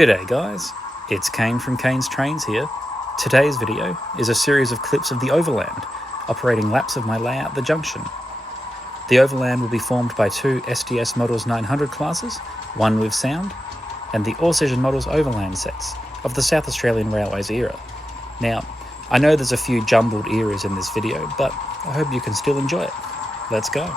G'day guys, it's Kane from Kane's Trains here. Today's video is a series of clips of the Overland, operating laps of my layout the junction. The Overland will be formed by two SDS Models 900 classes, one with sound, and the Auscision Models Overland sets of the South Australian Railways era. Now, I know there's a few jumbled eras in this video, but I hope you can still enjoy it. Let's go.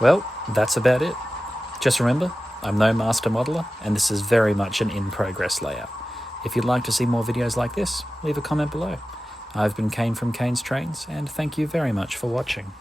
Well, that's about it. Just remember, I'm no master modeler, and this is very much an in-progress layout. If you'd like to see more videos like this, leave a comment below. I've been Kane from Kane's Trains, and thank you very much for watching.